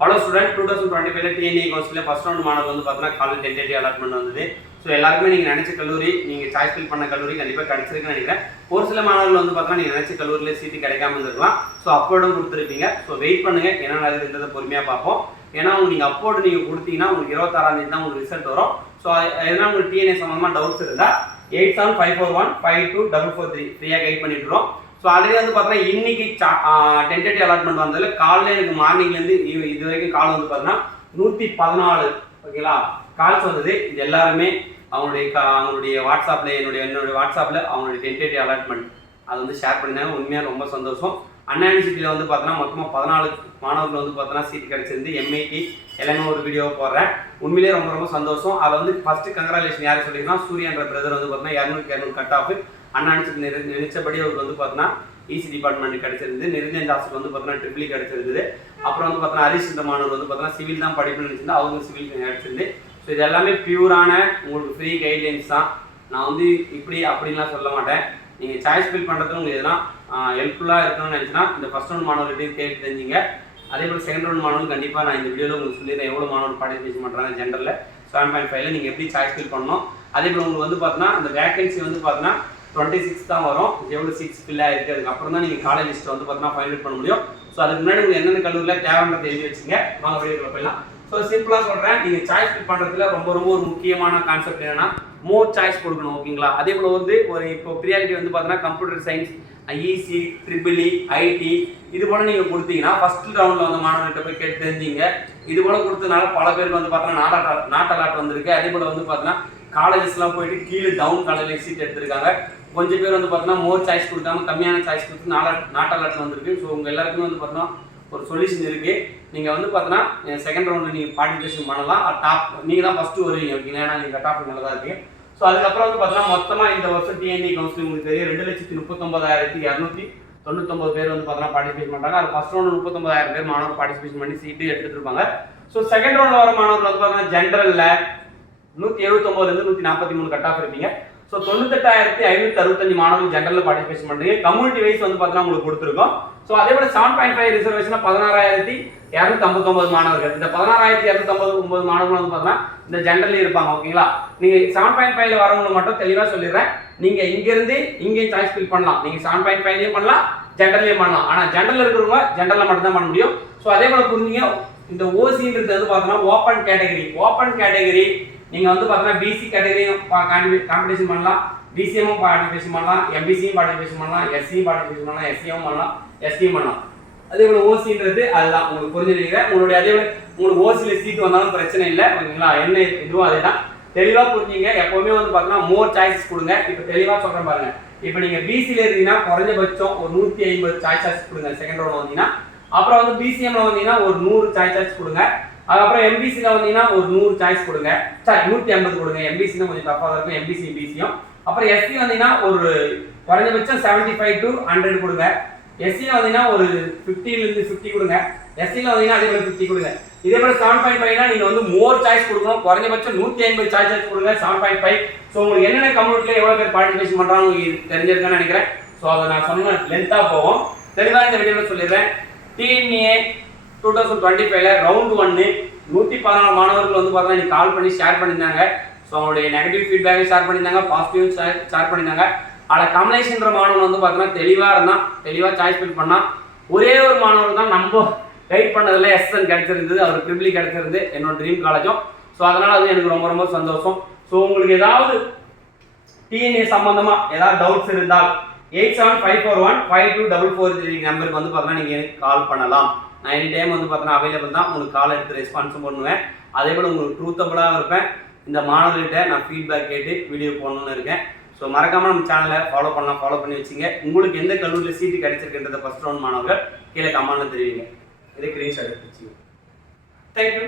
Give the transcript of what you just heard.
Hello student two thousand twenty ஃபைவ்ல TNE கவுன்சிலில் first round மாணவர் வந்து பார்த்தீங்கன்னா காலேஜ் டென்டேட்டிவ் அலாட்மெண்ட் வந்தது. ஸோ எல்லாருக்குமே நீங்கள் நினச்ச கல்லூரி நீங்கள் சாய்ஸ் ஃபில் பண்ண கல்லூரி கண்டிப்பாக கிடைச்சிருக்குன்னு நினைக்கிறேன். ஒரு சில மாணவர்கள் வந்து பார்த்தீங்கன்னா நீங்கள் நினச்ச கல்லூரியில் சீட்டு கிடைக்காம இருந்திருக்கலாம். ஸோ அப்போடும் கொடுத்துருப்பீங்க. ஸோ வெயிட் பண்ணுங்க. என்ன நடக்குதுன்றதை பொறுமையாக பார்ப்போம். ஏன்னா உங்களுக்கு நீங்கள் அப்போடு நீங்கள் கொடுத்தீங்கன்னா உங்களுக்கு இருபத்தாறாம் தேதி தான் உங்களுக்கு ரிசல்ட் வரும். ஸோ எதனா உங்களுக்கு டிஎன்ஏ சம்மந்தமாக டவுட்ஸ் இருந்தால் eight seven five four one five two double four three ஃப்ரீயாக கைட் பண்ணிட்டுருவோம் ஸோ ஆல்ரெடி வந்து பார்த்தீங்கன்னா இன்னைக்கு டென்டேட்டிவ் அலாட்மெண்ட் வந்ததில் காலையில் எனக்கு மார்னிங்லேருந்து இது வரைக்கும் கால் வந்து பார்த்தீங்கன்னா நூற்றி பதினாலு ஓகேங்களா கால்ஸ் வந்தது. இது எல்லாருமே அவங்களுடைய கா- அவங்களுடைய வாட்ஸ்அப்பில் என்னுடைய என்னுடைய வாட்ஸ்அப்பில் அவங்களுடைய டென்டேட்டிவ் அலாட்மெண்ட் அது வந்து ஷேர் பண்ணியிருந்தாங்க. உண்மையாக ரொம்ப சந்தோஷம். அண்ணா யூனிவர்சிட்டியில் வந்து பார்த்தோன்னா மொத்தமாக பதினாலு மாணவர்கள் வந்து பார்த்தோன்னா சீட் கிடைச்சிருந்து எம்ஐடி எல்லாமே ஒரு வீடியோ போடுறேன். உண்மையிலேயே ரொம்ப ரொம்ப சந்தோஷம். அதை வந்து ஃபஸ்ட்டு கங்க்ராலேஷன் யார் சொல்லிங்கன்னா சூரியன்ற பிரதர் வந்து பார்த்தீங்கன்னா இரநூறுக்கு இரநூறு கட் ஆஃப் அண்ணா யூனிவர்சிட்டி நிறை நினைச்சபடி அவருக்கு வந்து பார்த்தோன்னா இசி டிபார்ட்மெண்ட் கிடைச்சிருந்து நிரஞ்சன் தாஸுக்கு வந்து பார்த்தீங்கன்னா ட்ரிபிளி e கிடைச்சிருந்தது. அப்புறம் வந்து பார்த்தீங்கன்னா ஹரிஷ் இந்த மாணவர் வந்து பார்த்தீங்கன்னா சிவில் தான் படிப்புன்னு நினச்சிருந்தா அவங்க சிவில் கிடைச்சிருந்து ஸோ இது எல்லாமே பியூரான உங்களுக்கு ஃப்ரீ கைட்லைன்ஸ் தான். நான் வந்து இப்படி அப்படின்லாம் சொல்ல மாட்டேன். நீங்கள் சாய்ஸ் ஃபில் பண்ணுறது உங்களுக்கு எதனா ஹெல்ப்ஃபுல்லாக இருக்கணும்னு நினச்சினா இந்த ஃபஸ்ட் ரவுண்ட் மாணவர்கிட்டையும் கேட்டு தெரிஞ்சுங்க. அதே போல் செகண்ட் ரவுண்ட் மாணவர்கள் கண்டிப்பாக நான் இந்த வீடியோவில் உங்களுக்கு சொல்லிடுறேன் எவ்வளோ மாணவர் பார்ட்டிசிபேஷன் பண்ணுறாங்க ஜென்ரலில் செவன் பாயிண்ட் ஃபைவ்ல நீங்கள் எப்படி சாய்ஸ் ஃபில் பண்ணணும். அதே போல் உங்களுக்கு வந்து பார்த்தீங்கன்னா அந்த வேகன்சி வந்து பார்த்தீங்கன்னா டுவெண்ட்டி சிக்ஸ் தான் வரும். எவ்வளோ சிக்ஸ் ஃபில் ஆயிருக்கு அதுக்கப்புறம் தான் நீங்கள் காலேஜ் லிஸ்ட்டை வந்து பார்த்தீங்கன்னா ஃபைனல் பண்ண முடியும். ஸோ அதுக்கு முன்னாடி உங்களுக்கு என்னென்ன கல்லூரியில் தேவைன்றதை எழுதி வச்சுங்க. வாங்க வீடியோக்குள்ள போயிடலாம். ஸோ சிம்பிளாக சொல்கிறேன் நீங்கள் சாய்ஸ் ஃபில் பண்ணுறதுல ரொம்ப ரொம்ப ஒரு முக்கியமான கான்செப்ட் என்னென்னா மோர் சாய்ஸ் கொடுக்கணும் ஓகேங்களா அதே போல் வந்து ஒரு இப்போ ப்ரியாரிட்டி வந்து பார்த்தீங்கன்னா computer science EC triple E IT இது போல் நீங்கள் கொடுத்தீங்கன்னா ஃபஸ்ட் ரவுண்டில் வந்து மாணவர்கிட்ட போய் கேட்டு தெரிஞ்சிங்க. இது போல் கொடுத்ததுனால பல பேருக்கு வந்து பார்த்தீங்கன்னா நாட் அலாட் வந்திருக்கு. அதே போல் வந்து பார்த்தீங்கன்னா காலேஜஸ்லாம் போயிட்டு கீழே டவுன் காலேஜில் சீட் எடுத்திருக்காங்க. கொஞ்சம் பேர் வந்து பார்த்தீங்கன்னா மோர் சாய்ஸ் கொடுக்காம கம்மியான சாய்ஸ் கொடுத்து நாலா நாட்டலாட் வந்திருக்கு. ஸோ உங்கள் எல்லாருக்குமே வந்து பார்த்தீங்கன்னா ஒரு சொல்யூஷன் இருக்கு. நீங்கள் வந்து பார்த்தீங்கன்னா செகண்ட் ரவுண்டில் நீங்கள் பார்ட்டிசிபேஷன் பண்ணலாம். டாப் நீங்கள் தான் ஃபஸ்ட்டு வருவீங்க. ஓகேங்களா ஏன்னா நீங்கள் கட் ஆஃப் நல்லதாக இருக்கு. ஸோ அதுக்கப்புறம் வந்து பார்த்தீங்கன்னா மொத்தமாக இந்த வருஷம் டிஎன்இ கவுன்சிலிங் உங்களுக்கு தெரியும். ரெண்டு லட்சத்தி முப்பத்தொன்பதாயிரத்தி இரநூத்தி தொண்ணூத்தொம்பது பேர் வந்து பார்த்தீங்கன்னா பார்ட்டிசிபேட் பண்ணுறாங்க அது ஃபர்ஸ்ட் ரவுண்ட் முப்பத்தொன்பதாயிரம் பேர் மாணவர் பார்ட்டிசிபேஷன் பண்ணி சீட்டு எடுத்துகிட்டு இருப்பாங்க. ஸோ செகண்ட் ரவுண்டில் வர மாணவர்கள் வந்து பார்த்தீங்கன்னா ஜென்ரலில் நூற்றி எழுபத்தொம்போதுலேருந்து நூற்றி நாற்பத்தி மூணு கட் ஆஃப் இருப்பீங்க. ஸோ தொண்ணூத்தெட்டாயிரத்தி ஐநூற்றி அறுபத்தஞ்சு மாணவர்கள் ஜென்ரலில் பார்ட்டிசிபேஷன் பண்ணுறீங்க கம்யூனிட்டி வைஸ் வந்து பார்த்தீங்கன்னா உங்களுக்கு கொடுத்துருக்கோம். ஸோ அதே போல செவன் பாயிண்ட் ஃபைவ் ரிசர்வேஷன் பதினாறாயிரத்தி இரநூத்தி ஐம்பத்தொம்பது மாணவர்கள். இந்த பதினாறாயிரத்தி இரநூத்தி ஐம்பது ஒன்பது மாணவர்கள் வந்து பார்த்தீங்கன்னா இந்த ஜென்ரலில் இருப்பாங்க ஓகேங்களா நீங்கள் செவன் பாயிண்ட் ஃபைவ்ல வரவங்களை மட்டும் தெளிவாக சொல்லிடுறேன். நீங்கள் இங்கேருந்து இங்கே சாய்ஸ் ஃபில் பண்ணலாம். நீங்கள் செவன் பாயிண்ட் ஃபைவ்லேயும் பண்ணலாம் ஜென்ரல்லையும் பண்ணலாம். ஆனால் ஜென்ரல் இருக்கிறவங்க ஜென்ரலில் மட்டும்தான் பண்ண முடியும். ஸோ அதே போல புரிஞ்சுங்க இந்த ஓசின்றது வந்து பார்த்தீங்கன்னா ஓப்பன் கேட்டகரி ஓப்பன் கேட்டகரி நீங்கள் வந்து பார்த்தீங்கன்னா பிசி கேட்டகரியும் காம்படிஷன் பண்ணலாம். பிசிஎம்மும் பார்ட்டிசிபேஷன் பண்ணலாம். எம்பிசியும் பார்ட்டிசிபேஷன் பண்ணலாம். எஸ்சியும் பார்ட்டிசிபேஷன் பண்ணலாம். எஸ்சியும் பண்ணலாம். எஸ்டியும் பண்ணலாம். அதே போல ஓசின்றது அதுதான். உங்களுக்கு புரிஞ்சுருக்கீங்க. உங்களுடைய அதே போல உங்களுக்கு ஓசியில் சீட் வந்தாலும் பிரச்சனை இல்லை. ஓகேங்களா? என்ன இதுவும் அதே தான் தெளிவாக புரிஞ்சுங்க எப்போவுமே வந்து பார்த்தீங்கன்னா மோர் சாய்ஸஸ் கொடுங்க. இப்போ தெளிவாக சொல்கிறேன் பாருங்க. இப்போ நீங்கள் பிசியில் இருந்தீங்கன்னா குறைஞ்சபட்சம் ஒரு நூற்றி ஐம்பது சாய்ஸஸ் கொடுங்க. செகண்ட் ரவுண்ட் வந்தீங்கன்னா. அப்புறம் வந்து பிசிஎம்ல வந்தீங்கன்னா ஒரு நூறு சாய்ஸஸ் கொடுங்க. அதுக்கப்புறம் எம்பிசியில் வந்தீங்கன்னா ஒரு நூறு சாய்ஸ் கொடுங்க. சாரி நூற்றி ஐம்பது கொடுங்க. எம்பிசி கொஞ்சம் டஃபாக இருக்கும். எம்பிசி பிசியும் அப்புறம் எஸ்சி வந்தீங்கன்னா ஒரு குறைஞ்சபட்சம் செவன்டி ஃபைவ் டு ஹண்ட்ரட் கொடுங்க எஸ்சியில் வந்தீங்கன்னா ஒரு ஃபிஃப்டிலேருந்து ஃபிஃப்டி கொடுங்க. எஸ்சியில் வந்தீங்கன்னா அதே மாதிரி ஃபிஃப்டி கொடுங்க. இதே போல செவன் பாயிண்ட் ஃபைவ்னா நீங்கள் வந்து மோர் சாய்ஸ் கொடுக்கணும். குறைஞ்சபட்சம் நூற்றி ஐம்பது சாய்ஸ் கொடுங்க செவன் பாயிண்ட் ஃபைவ் ஸோ உங்களுக்கு என்னென்ன கம்யூனிட்டியில் எவ்வளோ பேர் பார்ட்டிசிபேஷன் பண்ணுறாங்க உங்களுக்கு தெரிஞ்சிருக்குன்னு நினைக்கிறேன். ஸோ அதை நான் சொன்ன லென்த்தாக போவோம். தெளிவாக இந்த வீடியோவில் சொல்லிடுறேன். டிஎன்ஏ டூ தௌசண்ட் டுவெண்ட்டி ஃபைவ்ல ரவுண்ட் ஒன்னு நூற்றி பதினாலு மாணவர்கள் வந்து பார்த்தீங்கன்னா இன்னைக்கு கால் பண்ணி ஷேர் பண்ணியிருந்தாங்க. ஸோ அவங்களுடைய நெகட்டிவ் ஃபீட்பேக்கும் ஷேர் பண்ணியிருந்தாங்க பாசிட்டிவ் ஷேர் ஷேர் பண்ணியிருந்தாங்க. அதில் கமலேஷ்ன்ற மாணவன் வந்து பார்த்தீங்கன்னா தெளிவாக இருந்தான் தெளிவாக சாய்ஸ் ஃபில் பண்ணான். ஒரே ஒரு மாணவர் தான் நம்ம கைட் பண்ணதில் எஸ்என் கிடச்சிருந்தது அவர் ட்ரிபிளி e கிடச்சிருந்து என்னோட ட்ரீம் காலேஜும் ஸோ அதனால் அது எனக்கு ரொம்ப ரொம்ப சந்தோஷம். ஸோ உங்களுக்கு ஏதாவது டிஎன்ஏ சம்மந்தமாக ஏதாவது டவுட்ஸ் இருந்தால் eight seven five four one five two double four three நம்பருக்கு வந்து பார்த்தீங்கன்னா நீங்கள் கால் பண்ணலாம். நான் எனி டைம் வந்து பார்த்தோன்னா அவைலபிள் தான். உங்களுக்கு கால் எடுத்து ரெஸ்பான்ஸும் பண்ணுவேன். அதே போல் உங்களுக்கு ட்ரூத்தபுளாக இருப்பேன். இந்த மாணவர்கிட்ட நான் ஃபீட்பேக் கேட்டு வீடியோ போடணும்னு இருக்கேன். ஸோ மறக்காமல் நம்ம சேனலை ஃபாலோ பண்ணலாம் ஃபாலோ பண்ணி வச்சுங்க. உங்களுக்கு எந்த கல்லூரியில் சீட்டு கிடைச்சிருக்குன்றத ஃபஸ்ட் ரவுண்ட் மாணவர்கள் கீழே கமெண்ட்ல தெரிவிங்க. இதை ஸ்க்ரீன்ஷாட் எடுத்து வச்சுங்க. தேங்க்யூ